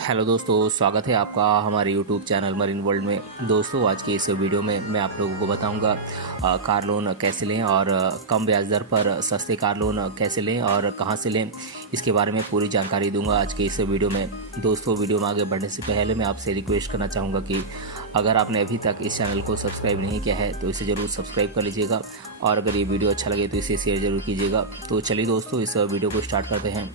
Hello दोस्तों, स्वागत है आपका हमारे यूट्यूब चैनल मरीन वर्ल्ड में। दोस्तों, आज की इस वीडियो में मैं आप लोगों को बताऊंगा कार लोन कैसे लें और कम ब्याज दर पर सस्ते कार लोन कैसे लें और कहां से लें, इसके बारे में पूरी जानकारी दूंगा आज के इस वीडियो में। दोस्तों, वीडियो में आगे बढ़ने से पहले मैं आपसे रिक्वेस्ट करना चाहूँगा कि अगर आपने अभी तक इस चैनल को सब्सक्राइब नहीं किया है तो इसे ज़रूर सब्सक्राइब कर लीजिएगा और अगर ये वीडियो अच्छा लगे तो इसे शेयर ज़रूर कीजिएगा। तो चलिए दोस्तों, इस वीडियो को स्टार्ट करते हैं।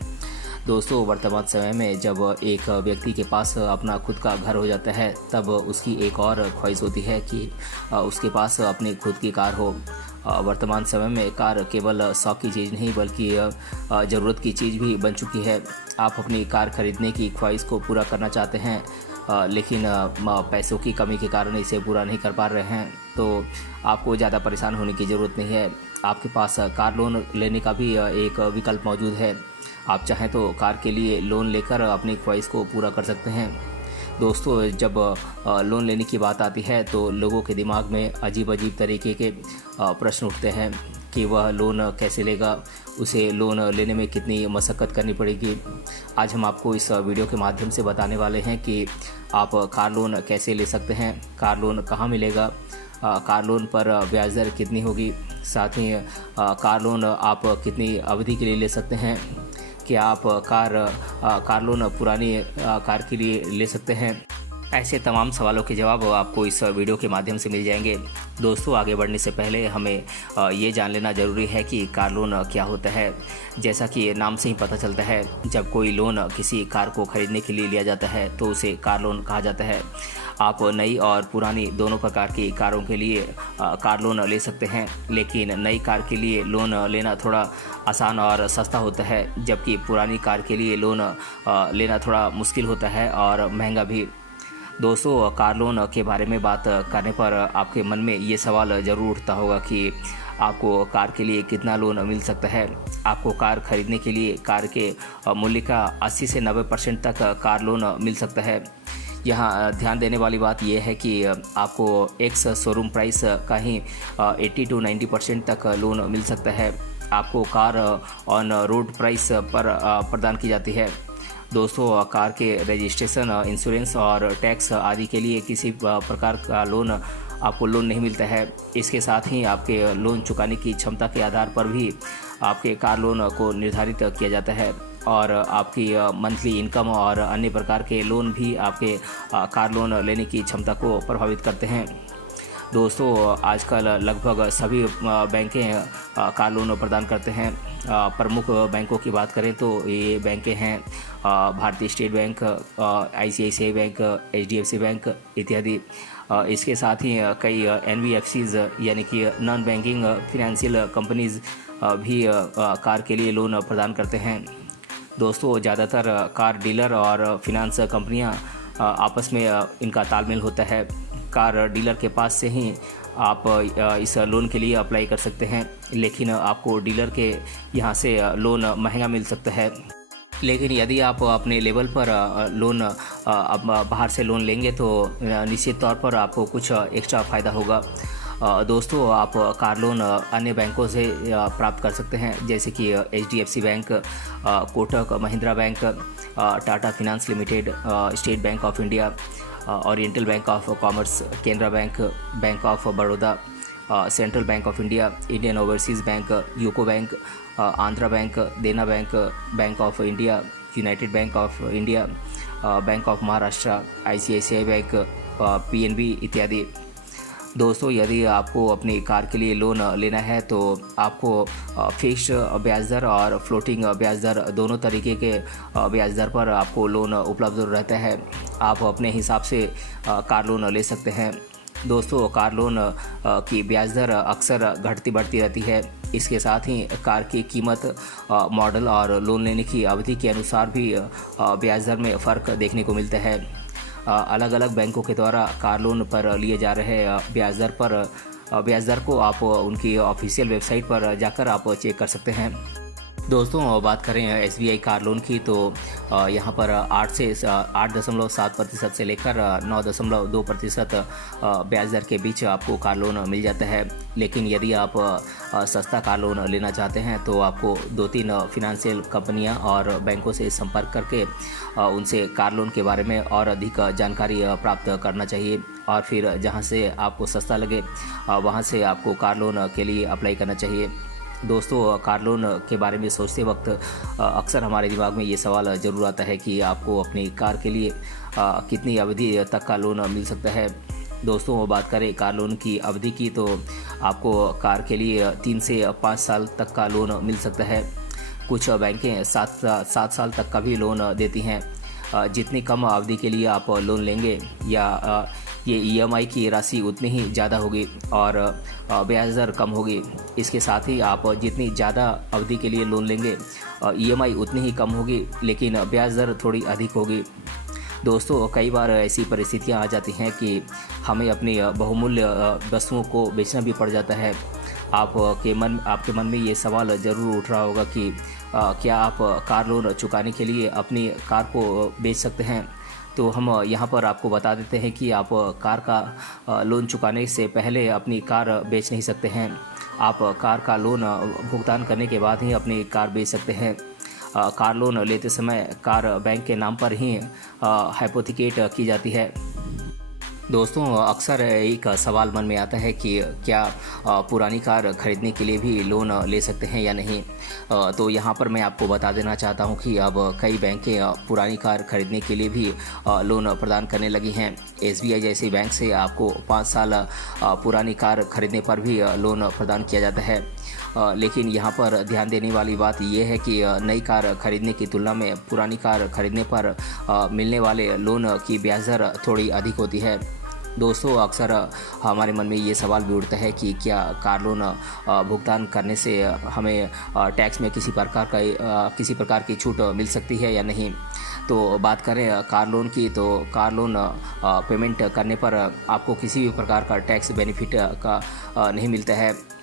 दोस्तों, वर्तमान समय में जब एक व्यक्ति के पास अपना खुद का घर हो जाता है तब उसकी एक और ख्वाहिश होती है कि उसके पास अपनी खुद की कार हो। वर्तमान समय में कार केवल शौक की चीज़ नहीं बल्कि ज़रूरत की चीज़ भी बन चुकी है। आप अपनी कार खरीदने की ख्वाहिश को पूरा करना चाहते हैं लेकिन पैसों की कमी के कारण इसे पूरा नहीं कर पा रहे हैं, तो आपको ज़्यादा परेशान होने की ज़रूरत नहीं है। आपके पास कार लोन लेने का भी एक विकल्प मौजूद है। आप चाहें तो कार के लिए लोन लेकर अपनी ख्वाहिश को पूरा कर सकते हैं। दोस्तों, जब लोन लेने की बात आती है तो लोगों के दिमाग में अजीब अजीब तरीके के प्रश्न उठते हैं कि वह लोन कैसे लेगा, उसे लोन लेने में कितनी मशक्क़त करनी पड़ेगी। आज हम आपको इस वीडियो के माध्यम से बताने वाले हैं कि आप कार लोन कैसे ले सकते हैं, कार लोन कहाँ मिलेगा, कार लोन पर ब्याज दर कितनी होगी, साथ ही कार लोन आप कितनी अवधि के लिए ले सकते हैं, कि आप कार लोन पुरानी कार के लिए ले सकते हैं। ऐसे तमाम सवालों के जवाब आपको इस वीडियो के माध्यम से मिल जाएंगे। दोस्तों, आगे बढ़ने से पहले हमें ये जान लेना ज़रूरी है कि कार लोन क्या होता है। जैसा कि नाम से ही पता चलता है, जब कोई लोन किसी कार को खरीदने के लिए लिया जाता है तो उसे कार लोन कहा जाता है। आप नई और पुरानी दोनों प्रकार की कारों के लिए कार लोन ले सकते हैं, लेकिन नई कार के लिए लोन लेना थोड़ा आसान और सस्ता होता है, जबकि पुरानी कार के लिए लोन लेना थोड़ा मुश्किल होता है और महंगा भी। दोस्तों, कार लोन के बारे में बात करने पर आपके मन में ये सवाल ज़रूर उठता होगा कि आपको कार के लिए कितना लोन मिल सकता है। आपको कार खरीदने के लिए कार के मूल्य का 80 से 90% तक कार लोन मिल सकता है। यहाँ ध्यान देने वाली बात यह है कि आपको एक्स शोरूम प्राइस का ही 80 to 90% तक लोन मिल सकता है। आपको कार ऑन रोड प्राइस पर प्रदान की जाती है। दोस्तों, कार के रजिस्ट्रेशन, इंश्योरेंस और टैक्स आदि के लिए किसी प्रकार का लोन आपको लोन नहीं मिलता है। इसके साथ ही आपके लोन चुकाने की क्षमता के आधार पर भी आपके कार लोन को निर्धारित किया जाता है और आपकी मंथली इनकम और अन्य प्रकार के लोन भी आपके कार लोन लेने की क्षमता को प्रभावित करते हैं। दोस्तों, आजकल लगभग सभी बैंकें कार लोन प्रदान करते हैं। प्रमुख बैंकों की बात करें तो ये बैंकें हैं भारतीय state bank, ICICI bank, HDFC bank इत्यादि। इसके साथ ही कई NBFCs यानी कि नॉन बैंकिंग फिनेंशियल कंपनीज़ भी कार के लिए लोन प्रदान करते हैं। दोस्तों, ज़्यादातर कार डीलर और फिनांस कंपनियां आपस में इनका तालमेल होता है। कार डीलर के पास से ही आप इस लोन के लिए अप्लाई कर सकते हैं, लेकिन आपको डीलर के यहाँ से लोन महंगा मिल सकता है। लेकिन यदि आप अपने लेवल पर लोन बाहर से लोन लेंगे तो निश्चित तौर पर आपको कुछ एक्स्ट्रा फ़ायदा होगा। दोस्तों, आप कार लोन अन्य बैंकों से प्राप्त कर सकते हैं, जैसे कि HDFC Bank, Kotak Mahindra Bank, Tata Finance Limited, State Bank of India, Oriental Bank of Commerce, Canara Bank, Bank of Baroda, Central Bank of India, Indian Overseas Bank, UCO Bank, Andhra Bank, Dena Bank, Bank of India, United Bank of India, Bank of Maharashtra, ICICI Bank, PNB इत्यादि। दोस्तों, यदि आपको अपनी car के लिए loan लेना है तो आपको फिक्स्ड ब्याज दर और फ्लोटिंग ब्याज दर दोनों तरीके के ब्याज दर पर आपको लोन उपलब्ध रहता है। आप अपने हिसाब से कार लोन ले सकते हैं। दोस्तों, कार लोन की ब्याज दर अक्सर घटती बढ़ती रहती है। इसके साथ ही कार की कीमत, मॉडल और लोन लेने की अवधि के अनुसार भी ब्याज दर में फ़र्क देखने को मिलता है। अलग अलग बैंकों के द्वारा कार लोन पर लिए जा रहे ब्याज दर को आप उनकी ऑफिशियल वेबसाइट पर जाकर आप चेक कर सकते हैं। दोस्तों बात करें एसबीआई कार लोन की तो यहाँ पर 8.7% से लेकर 9.2% ब्याज दर के बीच आपको कार लोन मिल जाता है। लेकिन यदि आप सस्ता कार लोन लेना चाहते हैं तो आपको 2-3 फिनेंशियल कंपनियां और बैंकों से संपर्क करके उनसे कार लोन के बारे में और अधिक जानकारी प्राप्त करना चाहिए और फिर जहां से आपको सस्ता लगे वहां से आपको कार लोन के लिए अप्लाई करना चाहिए। दोस्तों कार लोन के बारे में सोचते वक्त अक्सर हमारे दिमाग में ये सवाल ज़रूर आता है कि आपको अपनी कार के लिए कितनी अवधि तक का लोन मिल सकता है। दोस्तों बात करें कार लोन की अवधि की तो आपको कार के लिए 3 से 5 साल तक का लोन मिल सकता है। कुछ बैंकें 7 साल तक का भी लोन देती हैं। जितनी कम अवधि के लिए आप लोन लेंगे या ये ईएमआई की राशि उतनी ही ज़्यादा होगी और ब्याज दर कम होगी। इसके साथ ही आप जितनी ज़्यादा अवधि के लिए लोन लेंगे ईएमआई उतनी ही कम होगी लेकिन ब्याज दर थोड़ी अधिक होगी। दोस्तों कई बार ऐसी परिस्थितियां आ जाती हैं कि हमें अपनी बहुमूल्य वस्तुओं को बेचना भी पड़ जाता है। आपके मन में ये सवाल ज़रूर उठ रहा होगा कि क्या आप कार लोन चुकाने के लिए अपनी कार को बेच सकते हैं। तो हम यहाँ पर आपको बता देते हैं कि आप कार का लोन चुकाने से पहले अपनी कार बेच नहीं सकते हैं। आप कार का लोन भुगतान करने के बाद ही अपनी कार बेच सकते हैं। कार लोन लेते समय कार बैंक के नाम पर ही हाइपोथिकेट की जाती है। दोस्तों अक्सर एक सवाल मन में आता है कि क्या पुरानी कार खरीदने के लिए भी लोन ले सकते हैं या नहीं। तो यहाँ पर मैं आपको बता देना चाहता हूँ कि अब कई बैंकें पुरानी कार खरीदने के लिए भी लोन प्रदान करने लगी हैं। एसबीआई जैसी बैंक से आपको 5 साल पुरानी कार खरीदने पर भी लोन प्रदान किया जाता है। लेकिन यहाँ पर ध्यान देने वाली बात यह है कि नई कार खरीदने की तुलना में पुरानी कार खरीदने पर मिलने वाले लोन की ब्याज दर थोड़ी अधिक होती है। दोस्तों अक्सर हमारे मन में ये सवाल भी उठता है कि क्या कार लोन भुगतान करने से हमें टैक्स में किसी प्रकार की छूट मिल सकती है या नहीं। तो बात करें कार लोन की तो कार लोन पेमेंट करने पर आपको किसी भी प्रकार का टैक्स बेनिफिट का नहीं मिलता है।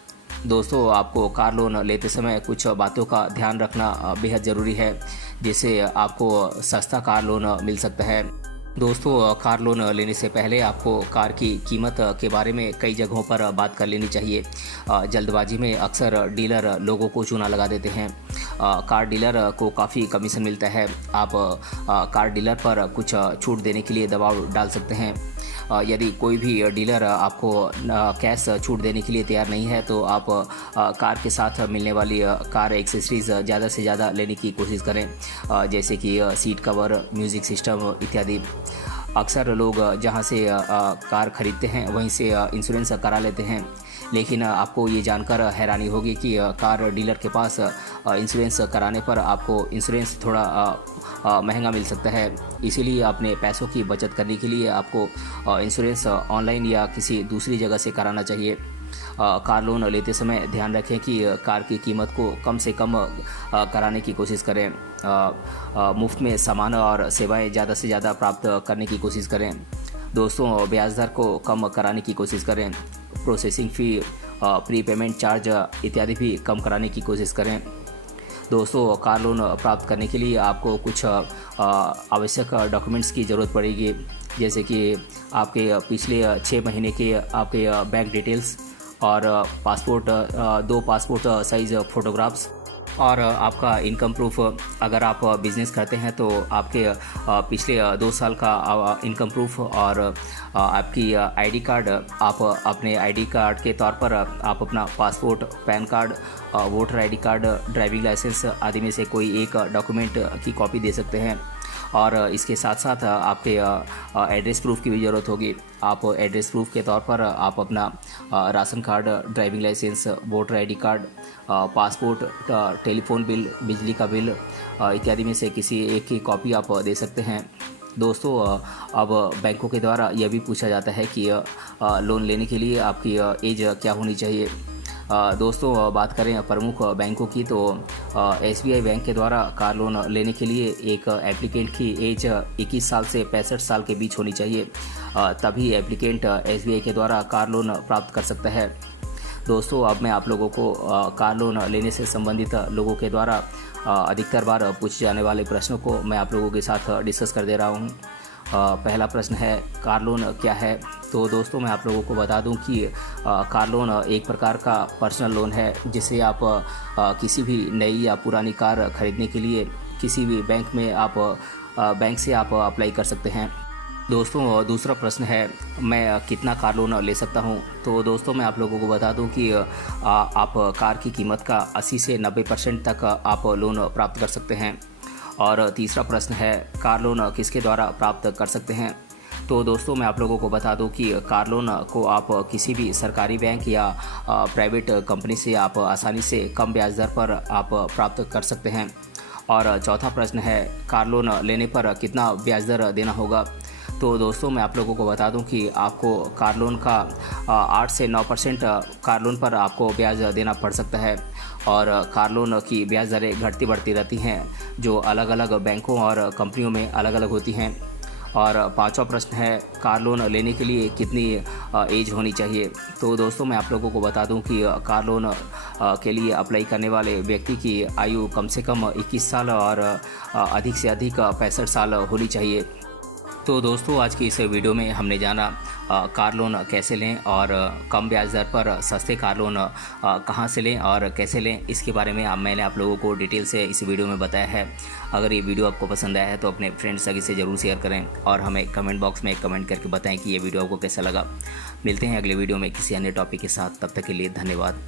दोस्तों आपको कार लोन लेते समय कुछ बातों का ध्यान रखना बेहद ज़रूरी है जिससे आपको सस्ता कार लोन मिल सकता है। दोस्तों कार लोन लेने से पहले आपको कार की कीमत के बारे में कई जगहों पर बात कर लेनी चाहिए। जल्दबाजी में अक्सर डीलर लोगों को चूना लगा देते हैं। कार डीलर को काफ़ी कमीशन मिलता है। आप कार डीलर पर कुछ छूट देने के लिए दबाव डाल सकते हैं। यदि कोई भी डीलर आपको कैश छूट देने के लिए तैयार नहीं है तो आप कार के साथ मिलने वाली कार एक्सेसरीज़ ज़्यादा से ज़्यादा लेने की कोशिश करें, जैसे कि सीट कवर, म्यूज़िक सिस्टम इत्यादि। अक्सर लोग जहां से कार खरीदते हैं वहीं से इंश्योरेंस करा लेते हैं, लेकिन आपको ये जानकर हैरानी होगी कि कार डीलर के पास इंश्योरेंस कराने पर आपको इंश्योरेंस थोड़ा महंगा मिल सकता है। इसीलिए अपने पैसों की बचत करने के लिए आपको इंश्योरेंस ऑनलाइन या किसी दूसरी जगह से कराना चाहिए। कार लोन लेते समय ध्यान रखें कि कार की कीमत को कम से कम कराने की कोशिश करें। मुफ्त में सामान और सेवाएं ज़्यादा से ज़्यादा प्राप्त करने की कोशिश करें। दोस्तों ब्याज दर को कम कराने की कोशिश करें। Processing fee, pre payment charge इत्यादि भी कम कराने की कोशिश करें। दोस्तों कार लोन प्राप्त करने के लिए आपको कुछ आवश्यक डॉक्यूमेंट्स की ज़रूरत पड़ेगी, जैसे कि आपके पिछले 6 महीने के आपके बैंक डिटेल्स और पासपोर्ट, 2 पासपोर्ट साइज़ फ़ोटोग्राफ्स और आपका इनकम प्रूफ। अगर आप बिज़नेस करते हैं तो आपके पिछले 2 साल का इनकम प्रूफ और आपकी आईडी कार्ड। आप अपने आईडी कार्ड के तौर पर आप अपना passport, PAN card, voter ID card, driving licence आदि में से कोई एक डॉक्यूमेंट की कॉपी दे सकते हैं। और इसके साथ साथ आपके एड्रेस प्रूफ की भी ज़रूरत होगी। आप एड्रेस प्रूफ के तौर पर आप अपना ration card, driving licence, voter ID card, passport, telephone bill, बिजली का बिल इत्यादि में से किसी एक की कॉपी आप दे सकते हैं। दोस्तों अब बैंकों के द्वारा यह भी पूछा जाता है कि लोन लेने के लिए आपकी एज क्या होनी चाहिए। दोस्तों बात करें प्रमुख बैंकों की तो एसबीआई बैंक के द्वारा कार लोन लेने के लिए एक एप्लीकेंट की एज 21 साल से 65 साल के बीच होनी चाहिए, तभी एप्लीकेंट एसबीआई के द्वारा कार लोन प्राप्त कर सकता है। दोस्तों अब मैं आप लोगों को कार लोन लेने से संबंधित लोगों के द्वारा अधिकतर बार पूछे जाने वाले प्रश्नों को मैं आप लोगों के साथ डिस्कस कर दे रहा हूँ। पहला प्रश्न है, कार लोन क्या है? तो दोस्तों मैं आप लोगों को बता दूं कि कार लोन एक प्रकार का पर्सनल लोन है, जिसे आप किसी भी नई या पुरानी कार खरीदने के लिए किसी भी बैंक में बैंक से आप अप्लाई कर सकते हैं। दोस्तों दूसरा प्रश्न है, मैं कितना कार लोन ले सकता हूं? तो दोस्तों मैं आप लोगों को बता दूं कि आप कार की कीमत का 80 से 90% तक आप लोन प्राप्त कर सकते हैं। और तीसरा प्रश्न है, कार लोन किसके द्वारा प्राप्त कर सकते हैं? तो दोस्तों मैं आप लोगों को बता दूं कि कार लोन को आप किसी भी सरकारी बैंक या प्राइवेट कंपनी से आप आसानी से कम ब्याज दर पर आप प्राप्त कर सकते हैं। और चौथा प्रश्न है, कार लोन लेने पर कितना ब्याज दर देना होगा? तो दोस्तों मैं आप लोगों को बता दूं कि आपको कार लोन का 8 से 9% कार लोन पर आपको ब्याज देना पड़ सकता है। और कार लोन की ब्याज दरें घटती बढ़ती रहती हैं, जो अलग अलग बैंकों और कंपनियों में अलग अलग होती हैं। और पांचवा प्रश्न है, कार लोन लेने के लिए कितनी एज होनी चाहिए? तो दोस्तों मैं आप लोगों को बता दूं कि कार लोन के लिए अप्लाई करने वाले व्यक्ति की आयु कम से कम 21 साल और अधिक से अधिक 65 साल होनी चाहिए। तो दोस्तों आज की इस वीडियो में हमने जाना कार लोन कैसे लें और कम ब्याज दर पर सस्ते कार लोन कहां से लें और कैसे लें, इसके बारे में मैंने आप लोगों को डिटेल से इस वीडियो में बताया है। अगर ये वीडियो आपको पसंद आया है तो अपने फ्रेंड्स सभी से ज़रूर शेयर करें और हमें कमेंट बॉक्स में कमेंट करके बताएं कि ये वीडियो आपको कैसा लगा। मिलते हैं अगले वीडियो में किसी अन्य टॉपिक के साथ, तब तक के लिए धन्यवाद।